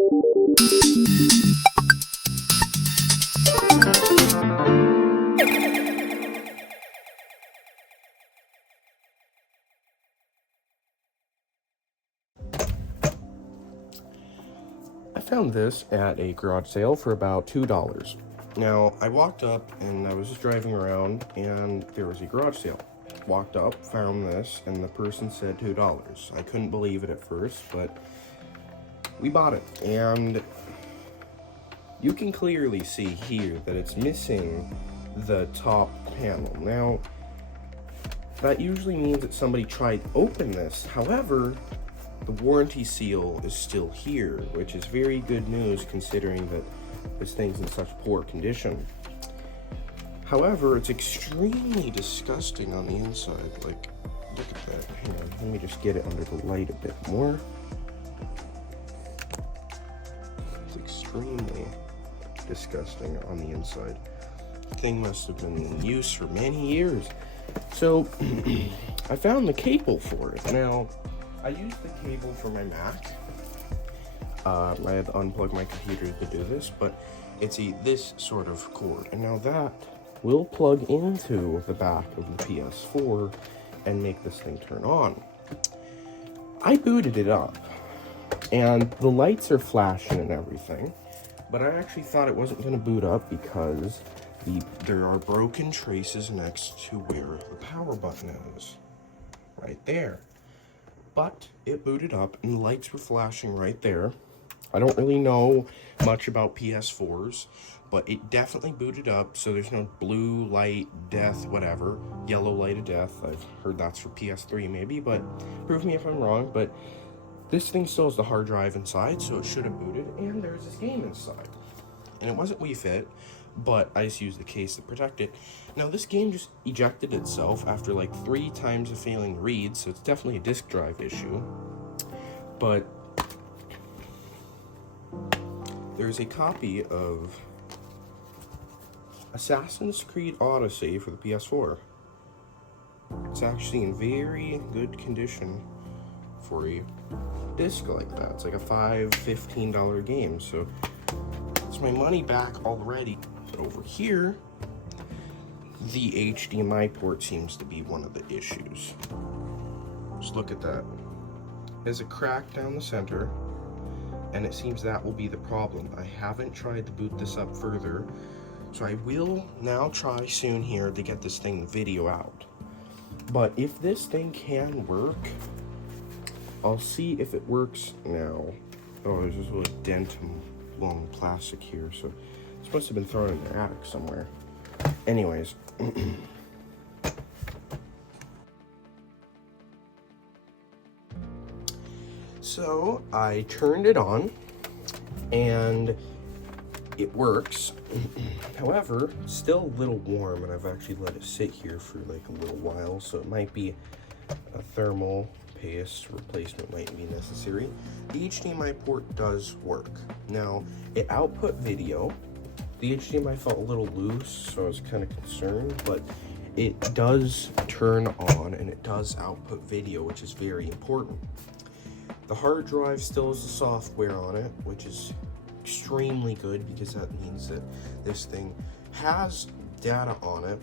I found this at a garage sale for about $2. Now, I walked up and I was just driving around and there was a garage sale. Walked up, found this, and the person said $2. I couldn't believe it at first, but we bought it. And you can clearly see here that it's missing the top panel. Now, that usually means that somebody tried to open this. However, the warranty seal is still here, which is very good news considering that this thing's in such poor condition. However, it's extremely disgusting on the inside. Like, look at that. Hang on, let me just get it under the light a bit more. It's extremely disgusting on the inside. The thing must have been in use for many years. So, I found the cable for it. Now, I used the cable for my Mac. I had to unplug my computer to do this, but it's this sort of cord. And now that will plug into the back of the PS4 and make this thing turn on. I booted it up, and the lights are flashing and everything, but I actually thought it wasn't going to boot up because there are broken traces next to where the power button is. Right there. But it booted up and the lights were flashing right there. I don't really know much about PS4s, but it definitely booted up, so there's no blue light death, whatever, yellow light of death. I've heard that's for PS3 maybe, but prove me if I'm wrong. But this thing still has the hard drive inside, so it should have booted, and there's this game inside. And it wasn't Wii Fit, but I just used the case to protect it. Now, this game just ejected itself after like 3 times of failing reads, so it's definitely a disk drive issue. But there's a copy of Assassin's Creed Odyssey for the PS4. It's actually in very good condition for a disc like that. It's like a $15 game, so it's my money back already. But over here, the HDMI port seems to be one of the issues. Just look at that. There's a crack down the center, and it seems that will be the problem. I haven't tried to boot this up further, so I will now try soon here to get this thing video out. But if this thing can work, I'll see if it works now. Oh, there's this little dent along plastic here, so it's must have been thrown in the attic somewhere. Anyways. So I turned it on and it works. However, it's still a little warm, and I've actually let it sit here for like a little while, so it might be a thermal paste replacement might be necessary. The HDMI port does work. Now, it output video. The HDMI felt a little loose, so I was kind of concerned, but it does turn on and it does output video, which is very important. The hard drive still has the software on it, which is extremely good because that means that this thing has data on it.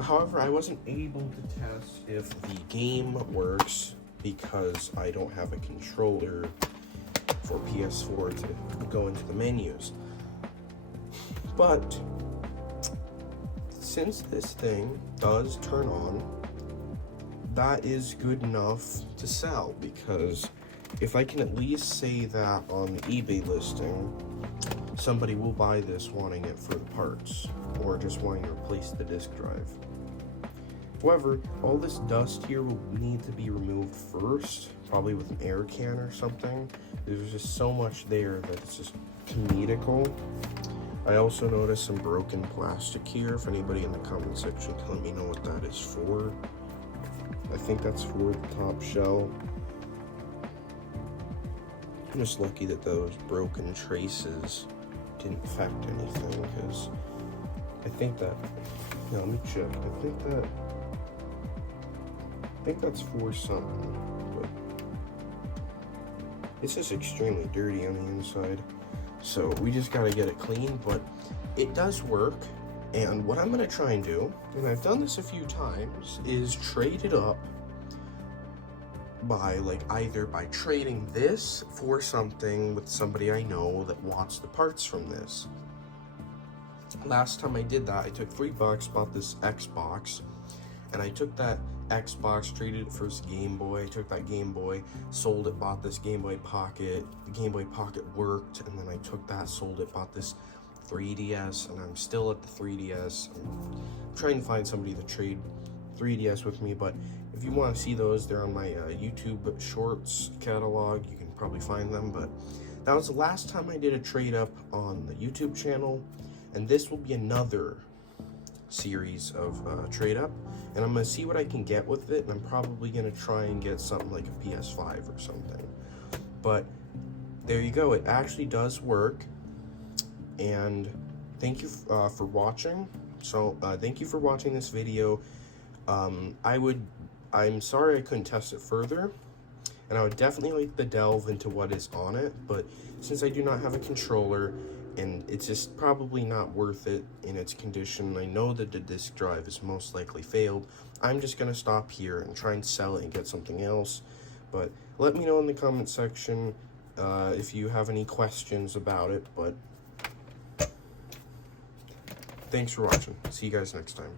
However, I wasn't able to test if the game works because I don't have a controller for PS4 to go into the menus. But since this thing does turn on, that is good enough to sell, because if I can at least say that on the eBay listing, somebody will buy this wanting it for the parts or just wanting to replace the disk drive. However, all this dust here will need to be removed first, probably with an air can or something. There's just so much there that it's just comedical. I also noticed some broken plastic here. If anybody in the comment section can let me know what that is for. I think that's for the top shell. I'm just lucky that those broken traces didn't affect anything, because I think that, yeah, let me check. I think that's for something, but It's just extremely dirty on the inside. So we just gotta get it clean, but it does work. And what I'm gonna try and do, and I've done this a few times, is trade it up by either by trading this for something with somebody I know that wants the parts from this. Last time I did that, I took $3, bought this Xbox, and I took that Xbox, traded it for this Game Boy. I took that Game Boy, sold it, bought this Game Boy Pocket. The Game Boy Pocket worked, and then I took that, sold it, bought this 3DS, and I'm still at the 3DS. I'm trying to find somebody to trade 3DS with me, but if you want to see those, they're on my YouTube Shorts catalog. You can probably find them, but that was the last time I did a trade up on the YouTube channel, and this will be another series of trade up, and I'm gonna see what I can get with it, and I'm probably gonna try and get something like a PS5 or something. But there you go, it actually does work. And thank you for watching. So thank you for watching this video. I'm sorry I couldn't test it further, and I would definitely like to delve into what is on it, but since I do not have a controller, and it's just probably not worth it in its condition, I know that the disk drive is most likely failed, I'm just gonna stop here and try and sell it and get something else. But let me know in the comment section if you have any questions about it. But thanks for watching. See you guys next time.